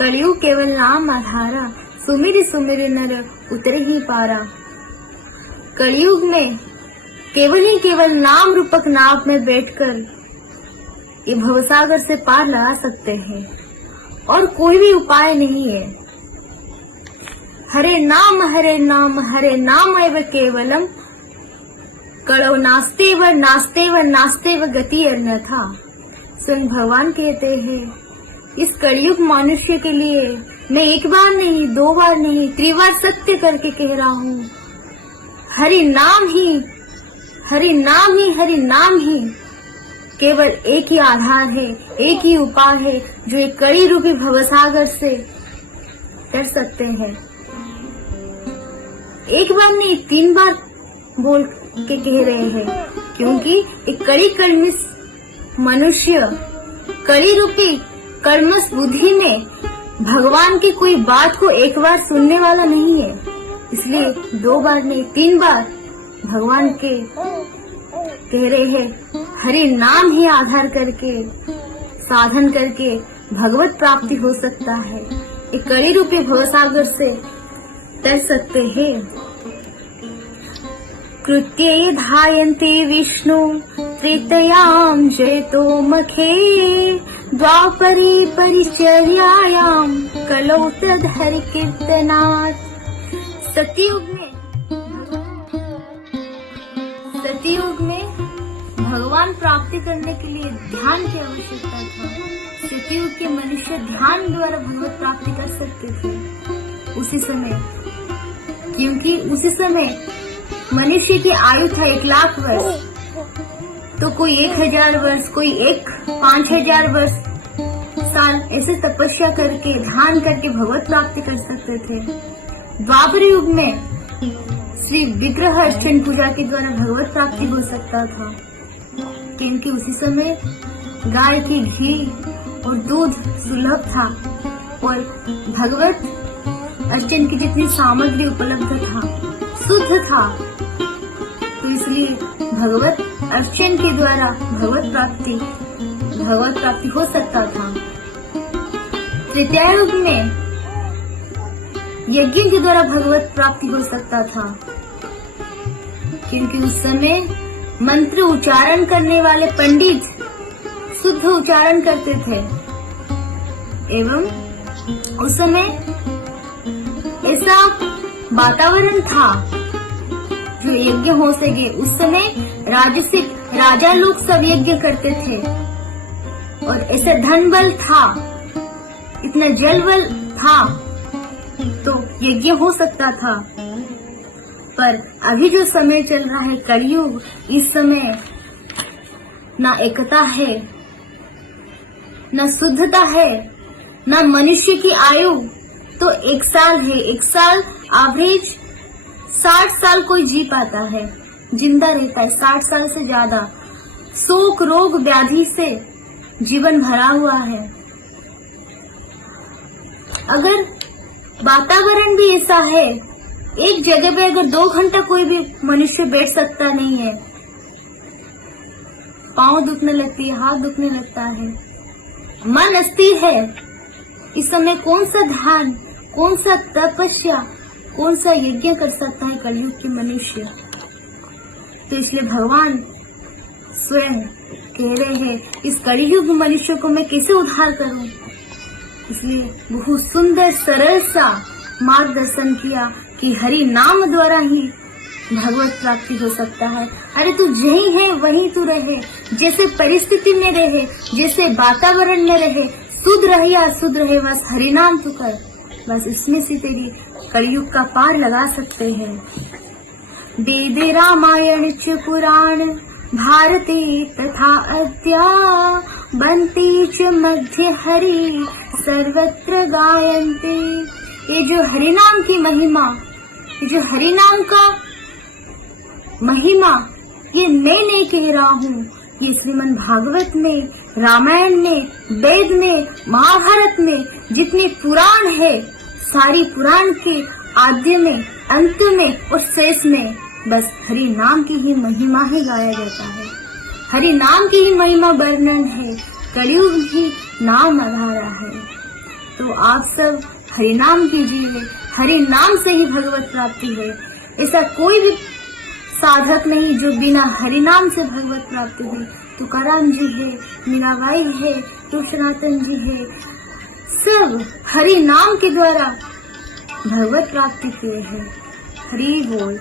कलयुग केवल नाम आधारा, सुमिर सुमिर नर उतरे ही पारा। कलयुग में केवल नाम रूपक नाव में बैठकर ये भवसागर से पार लगा सकते हैं और कोई भी उपाय नहीं है। हरे नाम एव केवलम, कड़व नास्ते व गति अन्यथा। स्वयं भगवान कहते हैं इस कलयुग मनुष्य के लिए मैं एक बार नहीं, दो बार नहीं, त्रिबार सत्य करके कह रहा हूँ, हरि नाम ही केवल एक ही आधार है, एक ही उपाय है जो एक कड़ी रूपी भवसागर से कर सकते हैं। एक बार नहीं, 3 बार बोल के कह रहे हैं, क्योंकि एक कड़ी कर्मिस मनुष्य कड़ी रूपी कर्मस बुद्धि में भगवान की कोई बात को एक बार सुनने वाला नहीं है। इसलिए 2 बार नहीं, 3 बार भगवान के कह रहे हैं हरि नाम ही आधार करके साधन करके भगवत प्राप्ति हो सकता है। एक कड़ी रूपी भवसागर से तर सकते हैं। कृत्ये धायन्ते विष्णु त्रेतयाम जयतो मखे, द्वापरे परिचर्यायां कलौ तद्हरि कीर्तनात्। सतयुग में भगवान प्राप्ति करने के लिए ध्यान की आवश्यकता था। सतयुग के मनुष्य ध्यान द्वारा भगवत प्राप्ति कर सकते थे उसी समय, क्योंकि उसी समय मनुष्य की आयु था 1 लाख वर्ष, तो कोई 1000 वर्ष, कोई 5000 वर्ष साल ऐसे तपस्या करके ध्यान करके भगवत प्राप्ति कर सकते थे। द्वापर युग में श्री विग्रह अर्चन पूजा के द्वारा भगवत प्राप्ति हो सकता था, क्योंकि उसी समय गाय की घी और दूध सुलभ था और भगवत अर्चन की जितनी सामग्री उपलब्ध था शुद्ध था, तो इसलिए भगवत अर्चन के द्वारा भगवत प्राप्ति हो सकता था। तृतीय युग में यज्ञ के द्वारा भगवत प्राप्ति हो सकता था, क्योंकि उस समय मंत्र उच्चारण करने वाले पंडित शुद्ध उच्चारण करते थे एवं उस समय ऐसा वातावरण था जो यज्ञ हो सके। उस समय राजा लोग सब यज्ञ करते थे और ऐसा धन बल था, इतना जल बल था, तो यज्ञ हो सकता था। पर अभी जो समय चल रहा है कलयुग, इस समय ना एकता है, ना शुद्धता है, ना मनुष्य की आयु तो 1 साल है। 1 साल एवरेज 60 साल कोई जी पाता है, जिंदा रहता है 60 साल से ज्यादा। शोक रोग व्याधि से जीवन भरा हुआ है। अगर वातावरण भी ऐसा है, एक जगह पे अगर 2 घंटा कोई भी मनुष्य बैठ सकता नहीं है, पाँव दुखने लगती है, हाथ दुखने लगता है, मन अस्थिर है, इस समय कौन सा ध्यान, कौन सा तपस्या, कौन सा यज्ञ कर सकता है कलयुग के मनुष्य। तो इसलिए भगवान स्वयं कह रहे हैं इस कलयुग मनुष्य को मैं कैसे उद्धार करूं। इसलिए बहुत सुंदर सरल सा मार्गदर्शन किया कि हरि नाम द्वारा ही भगवत प्राप्ति हो सकता है। अरे तू जहीं है वहीं तू रहे, जैसे परिस्थिति में रहे, जैसे वातावरण में रहे, शुद्ध रहे या अशुद्ध रहे, बस हरि नाम तू कर, बस इसमें से तेरी कलयुग का पार लगा सकते हैं। वेद रामायण च पुराण भारते तथा अद्या बन्ति च मध्य हरि सर्वत्र गायन्ते। ये जो हरि नाम की महिमा, ये जो हरि नाम का महिमा, ये मैं नहीं कह रहा हूँ, ये श्रीमद् भागवत में, रामायण में, वेद में, महाभारत में जितने पुराण है, सारी पुराण के आद्य में, अंत में और शेष में बस हरि नाम की ही महिमा ही गाया जाता है। हरि नाम की ही महिमा वर्णन है, कलयुग ही नाम आधारा है। तो आप सब हरि नाम कीजिए, हरि नाम से ही भगवत प्राप्ति है। ऐसा कोई भी साधक नहीं जो बिना हरि नाम से भगवत प्राप्ति है। तुकाराम जी है, मीराबाई है, तो सनातन जी है, सब हरि नाम के द्वारा भगवत प्राप्ति किए हैं। हरि बोल।